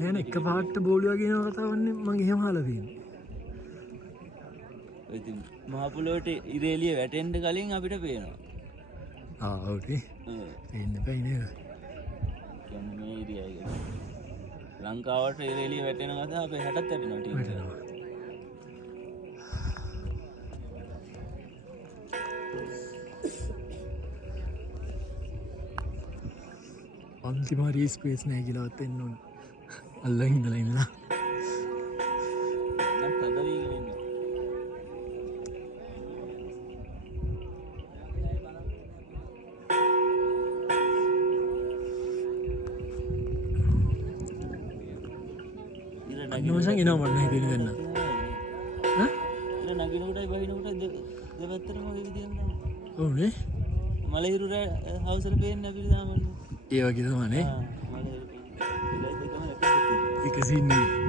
නෑ එක පාට බෝලුවා කියන කතාවන්නේ මම එහෙම අහලා තියෙනවා. ඉතින් මහ පොළොවට ඉරේලිය වැටෙන්න කලින් අපිට පේනවා. ඔව් නේ. පේන්න බෑ නේද? කියන්නේ මේ ඒරියා එක. ලංකාවට ඉරේලිය වැටෙන කතාව අපේ හැටත් වැටෙනවා ටීවී එකේ. අන්තිම හරි ස්පේස් නැහැ කියලාවත් එන්න ඕන. අල්ලන් ඉඳලා නම් තදවීගෙන ඉන්නේ. අන්නවසන් එනවා මට නැහැ කියන ගන්න. ඈ? ඉතින් නගිනකොටයි බහිනකොටයි දෙපැත්තටම වගේ තියෙනවා. ඔව් නේ. මලහිරු හවුසල පේන්නේ අපිට සාමාන්‍යයෙන්. ඒ වගේ තමයි නේ. මලහිරු. ඒක එක සීන් නේ.